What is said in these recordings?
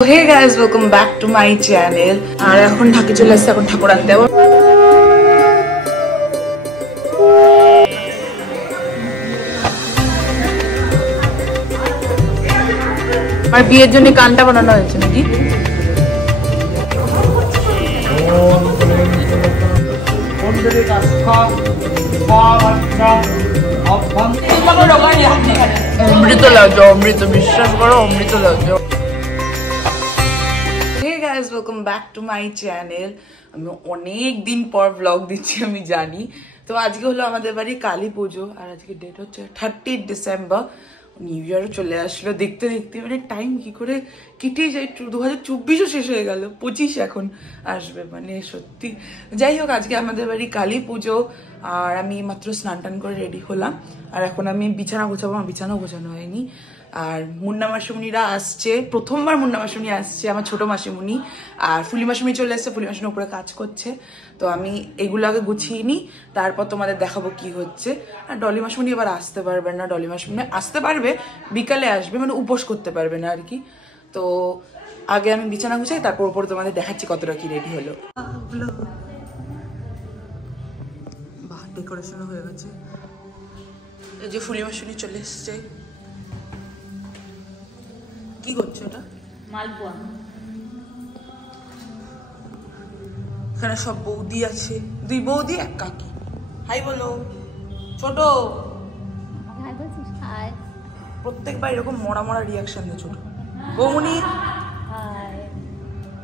Hey guys, welcome back to my channel. আর এখন ঢাকি চলে আসছে, এখন ঠাকুর আনতে যাবো। আর বিয়ের জন্য কানটা বানানো হয়েছে নাকি? অমৃত লাগছে, অমৃত, বিশ্বাস করো, অমৃত লাগছে। Guys, welcome back to my channel. আমি অনেক দিন পর ব্লগ দিচ্ছি, আমি জানি। তো আজকে হলো আমাদের বাড়ি কালী পুজো, আর আজকে ডেট হচ্ছে 30 ডিসেম্বর। নিউ ইয়ারও চলে আসলো, দেখতে দেখতে মানে টাইম কি করে কেটে যায়। 2024ও শেষ হয়ে গেল, 25 এখন আসবে, মানে সত্যি। যাই হোক, আজকে আমাদের বাড়ি কালী পুজো, আর আমি মাত্র স্নান টান করে রেডি হলাম। আর এখন আমি বিছানা গোছাবো, আমার বিছানাও গোছানো হয়নি। আর মুন্না মাসিমণিরা আসছে, প্রথমবার মুন্না মাসিমণি আসছে, আমার ছোট মাসিমণি। আর ফুলি মাসিমণি চলে এসছে, ফুলি মাসিমণি উপরে কাজ করছে। তো আমি এগুলো আগে গুছিয়ে নিই, তারপর তোমাদের দেখাবো কি হচ্ছে। আর ডলি মাসিমণি এবার আসতে পারবে না, ডলি মাসিমণি আসতে পারবে, বিকালে আসবে, মানে উপোস করতে পারবে না আর কি। তো আগে আমি বিছানা গুছাই, তারপর উপরে তোমাদের দেখাচ্ছি কতটা কি রেডি হলো। বাহ, ডেকোরেশন হয়ে গেছে। এই যে ফুলি মাসিমণি চলে এসছে। কি করছো ওটা? মালপোয়া। এখানে সব বৌদি আছে, 2 বৌদি 1 কাকি। হাই বলো ছোট। হাই বলছিস? হাই। প্রত্যেকবার এরকম মরা মরা রিয়াকশন দেয় ছোট। বৌমনি, হাই।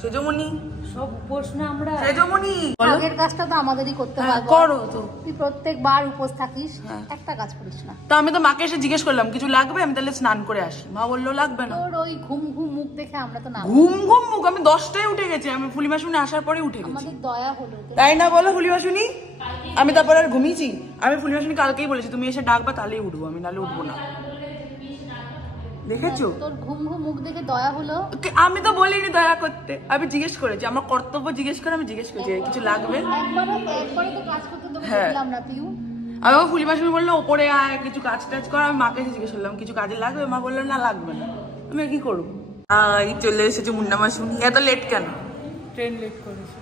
সেজমনি, সব উপোস না আমরা। সেজমনি, আগের কাজটা তো আমাদেরই করতে হয়। করো তো। তুই প্রত্যেকবার উপোস থাকিস, একটা কাজ করিস না। তো আমি তো মাকে এসে জিজ্ঞেস করলাম কিছু লাগবে, আমি তাহলে স্নান করে আসি। মা বললো লাগবে না। তোর ওই ঘুম ঘুম মুখ দেখে আমরা তো না। ঘুম ঘুম মুখ, আমি 10টায় উঠে গেছি, আমি ফুলি মাসুনি আসার পরে উঠে গেছি। আমাদের দয়া হলো। তাই না বলো ফুলি মাসুনি? আমি তারপর আর ঘুমিয়েছি। আমি ফুলি মাসুনি কালকেই বলেছি তুমি এসে ডাকবা, তাহলেই উঠবো, আমি নাহলে উঠবো না। দেখেছো তোর ঘুম ঘুম মুখ দেখে দয়া হলো। আমি তো বলিনি দয়া করতে, আমি জিজ্ঞেস করেছি, আমার কর্তব্য জিজ্ঞেস করে আমি জিজ্ঞেস করেছি কিছু লাগবে। একবারে তো কাজ করতে দিলাম না পিউ। আমি ফুলি মাসুমি বললো ওপরে আয়, কিছু কাজ টাজ কর। আমি মাকে জিজ্ঞেস করলাম কিছু কাজে লাগবে, মা বললো না লাগবে না। আমি কি করবো? চলে এসেছে মুন্না মাসুমি। এত লেট কেন? ট্রেন লেট করেছে।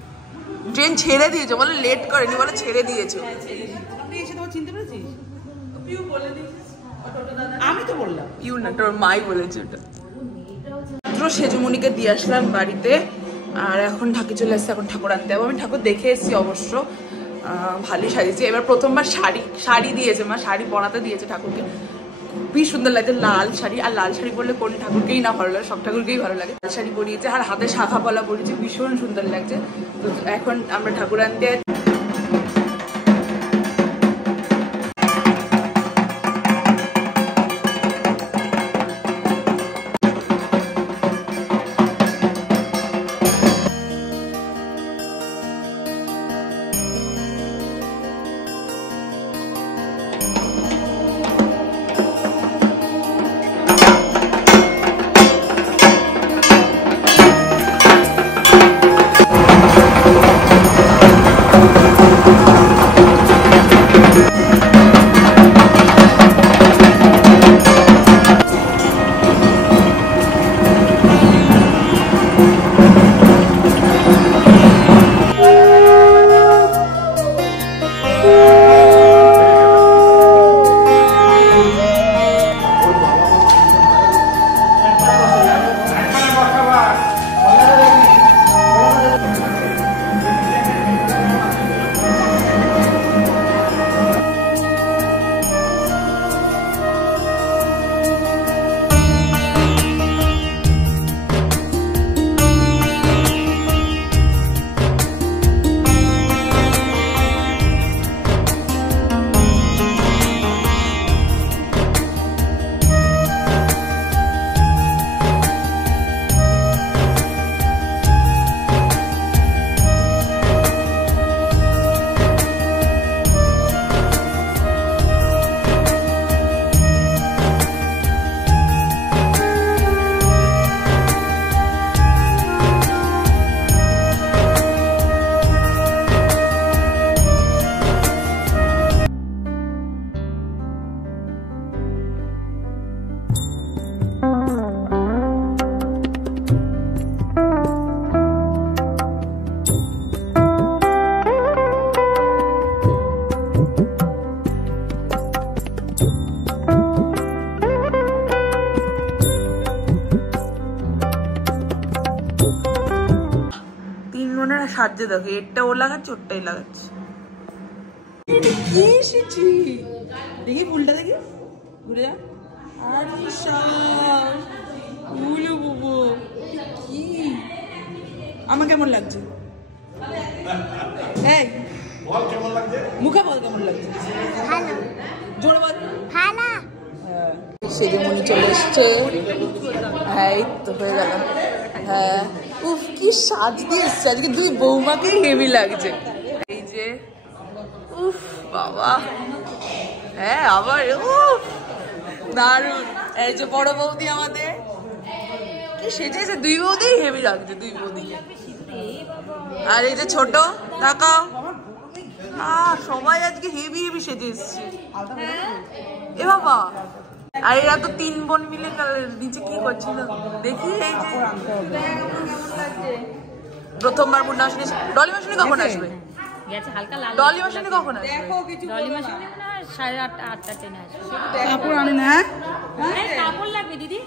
ট্রেন ছেড়ে দিয়েছে, বলে লেট করেনি, বলে ছেড়ে দিয়েছে। আমি তো বললাম ইউ না, তোর মাই বলেছে ওটা। সেজুমনিকে দিয়ে আসলাম বাড়িতে, আর এখন ঢাকি চলে আসছে, এখন ঠাকুর আনতে যাবো। আমি ঠাকুর দেখে এসেছি অবশ্য, ভালোই সাজিয়েছি। এবার প্রথমবার শাড়ি দিয়েছে মা, শাড়ি পরাতে দিয়েছে ঠাকুরকে। খুবই সুন্দর লাগছে, লাল শাড়ি। আর লাল শাড়ি পরলে কোন ঠাকুরকেই না ভালো লাগে, সব ঠাকুরকেই ভালো লাগে। লাল শাড়ি পরিয়েছে, আর হাতে শাখা পলা পরিয়েছে, ভীষণ সুন্দর লাগছে। তো এখন আমরা ঠাকুর আনতে মনে হয় সাজছে দেখো, এরটা ও লাগাচ্ছে ওরটাই লাগাচ্ছে। কি এসেছি দেখি ফুলটা দেখি ঘুরে যা। আরে বুবু বুবু কি আমার কেমন লাগছে? এই বল কেমন লাগছে, মুখে বল কেমন লাগছে, ভালো জোরে বল ভালো। সেজেমনি চলে এসছে। হ্যাঁ এই তো হয়ে গেল। হ্যাঁ উফ কি সাজ দিয়ে এসছে আজকে, দুই বৌমাকে হেভি লাগছে। এই যে উফ বাবা, হ্যাঁ আবার উফ দারুণ। এই যে বড় বৌদি আমাদের কি সেজেছে, দুই বৌদি হেভি লাগছে, দুই বৌদি। আর এই যে ছোট তাকাও, সবাই আজকে হেভি হেভি সেজে এসছে। এ বাবা, আর এরা তো তিন বোন মিলে নিচে কি করছিল দেখি। এই যে প্রথমবার মুন্না আসলে ডলি মাসুনি কখন আসবে? ডলি মাসুনি কখন আসবে? ডলি মাসুনি না 8:30 8টা ট্রেনে আসবে। কাপড় আনে না? হ্যাঁ কাপড় লাগবে দিদি।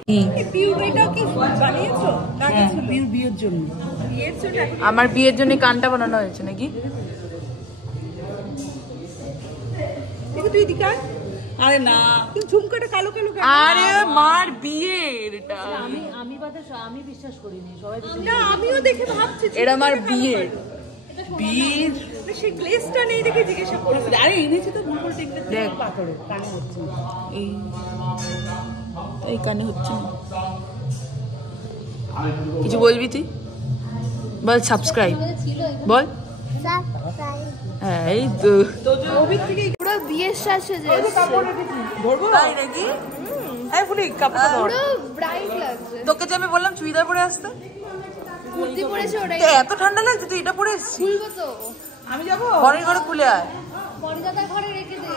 আমার বিয়ের জন্য কানটা বানানো হয়েছে নাকি? আরে না ঝুমকাটা কালো কালো, আরে মার বিয়ের এটা। আমি বিশ্বাস করিনি, সবাই না আমিও দেখে ভাবছি এটা আমার বিয়ের বিয়ের সে গ্লেজটা নেই দেখে জিজ্ঞাসা করেছি। আরে এনেছি তো ভুল করে দেখতে দেখ পাথরে কানে হচ্ছে এই এই কানে হচ্ছে না। কিছু বলবি তুই বল? সাবস্ক্রাইব বল। হ্যাঁ এই তো পুরো বিয়ের সাজে ধরবো তাই নাকি? হ্যাঁ ফুলি কাপড়টা ধর। পুরো ব্রাইট লাগছে। তোকে যে আমি বললাম চুড়িদার পরে আসতে, কুর্তি পরেছে ওটাই। এত ঠান্ডা লাগছে তুই এটা পরে এসেছিস? খুলবো তো, আমি যাবো ঘরের ঘরে খুলে আয়। পরিদাদার ঘরে রেখে দে।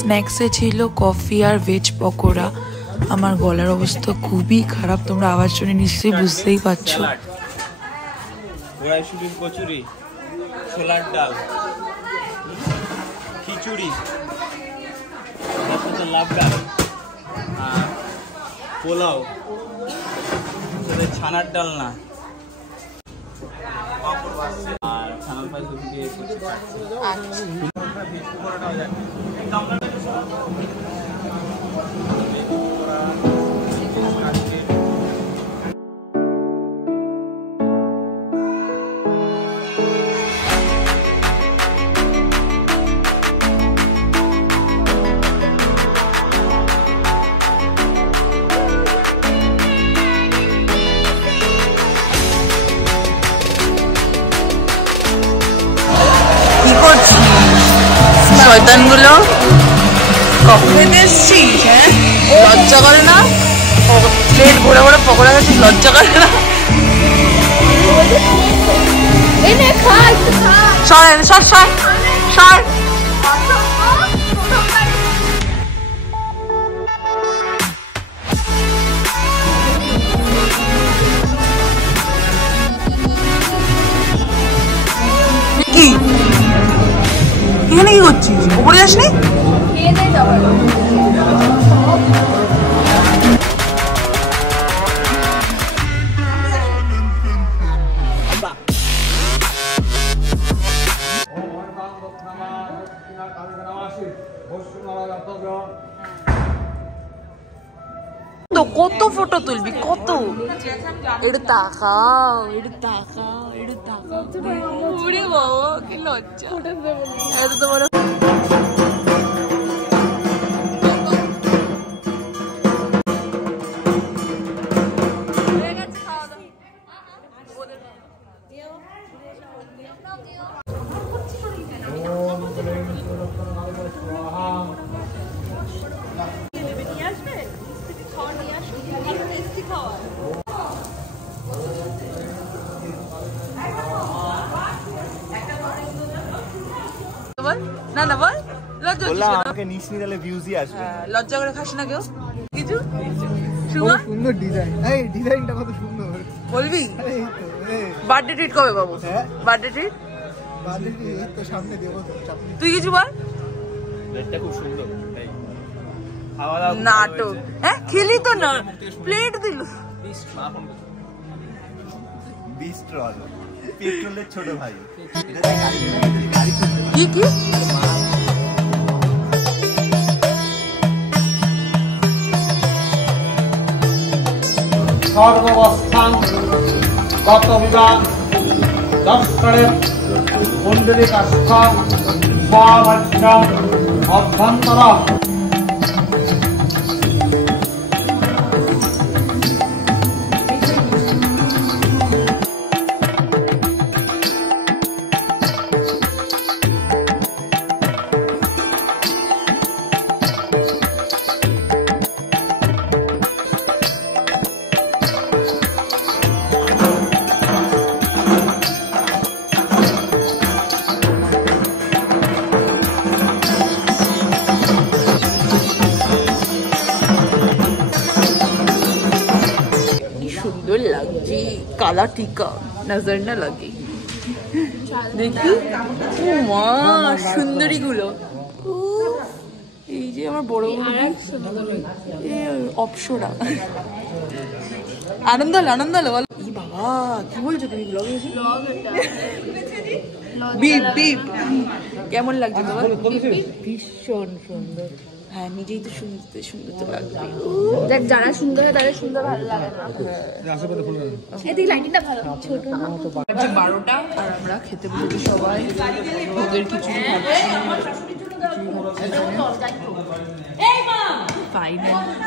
স্ন্যাক্সে ছিল কফি আর ভেজ পকোড়া। আমার গলার অবস্থা খুবই খারাপ, তোমরা আওয়াজ শুনে নিশ্চয়ই বুঝতেই পারছো। কড়াইশুটির কচুরি, ছোলার ডাল, খিচুড়ি, তার সাথে লাভ ডাল, আর পোলাও, সাথে ছানার ডাল না, আর ছানার পায়েস দিয়ে শয়তানগুলো কফি খেতে এসছিস? হ্যাঁ লজ্জা করে না? প্লেট ভরে ভরে পকোড়া খাচ্ছিস, লজ্জা করে না? সর সর সর সর। কি এখানে কি করছিস? উপরে যাসনি? তো কত ফটো তুলবি, কত? একটু তাকাও, একটু তাকাও, একটু তাকাও। ওরে বাবা কি লজ্জা। এত তোমার না না বল, লজ্জা বললাম আমাকে নিস নি তাহলে ভিউজই আসবে। লজ্জা করে খাস না কেউ কিছু? সুমা সুন্দর ডিজাইন, এই ডিজাইনটা কত সুন্দর। বলবি এই তো বার্থডে ট্রিট কবে বাবু? হ্যাঁ বার্থডে ট্রিট বার্থডে এই তো সামনে দেবো তো সামনে। তুই কিছু বল। প্লেটটা খুব সুন্দর, তাই খাওয়া দাওয়া নাটক। হ্যাঁ খেলি তো না, প্লেট দিল। বিস্ট্রল পেট্রোলের ছোট ভাই। এটা গাড়ি কি কি সর্বাবস্থান গত বিধান দর্শনের পুণ্ডরিকাস্থ স্বামধ্য অভ্যন্তর সুন্দর লাগছে কালা টিকা নজর না লাগে দেখি ও মা সুন্দরী গুলো এই যে আমার বড় অপসরা আনন্দ হলো আনন্দ হলো বলো বাবা কি বলছো তুমি ব্লগে বিপ বিপ কেমন লাগছে তোমার ভীষণ সুন্দর হ্যাঁ নিজেই তো শুনতে সুন্দর তো লাগবে দেখ যারা সুন্দর হয় তাদের সুন্দর ভালো লাগে না এদিকে লাইটিংটা ভালো ছোট না 12টা আর আমরা খেতে বসেছি সবাই ওদের কিছু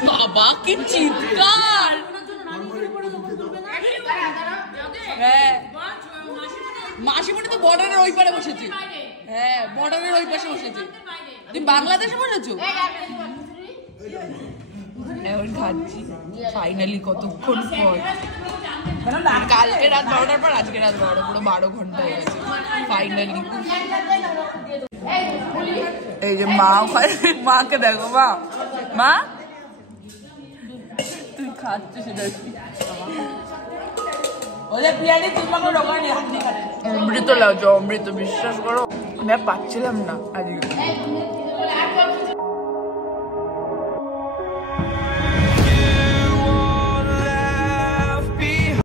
বাবা কি চিৎকার হ্যাঁ মাসিমণি তো বর্ডারের ওই পারে বসেছে হ্যাঁ বর্ডারের ওই পাশে বসেছে তুমি বাংলাদেশে বসেছো এখন খাচ্ছি ফাইনালি কতক্ষণ পর কালকে রাত 12টার পর আজকে রাত 12 পুরো 12 ঘন্টা হয়ে গেছে ফাইনালি এই যে মা মাকে দেখো মা মা তুই খাচ্ছ সেটা অমৃত লাগছে অমৃত বিশ্বাস করো আমি আর পাচ্ছিলাম না আজকে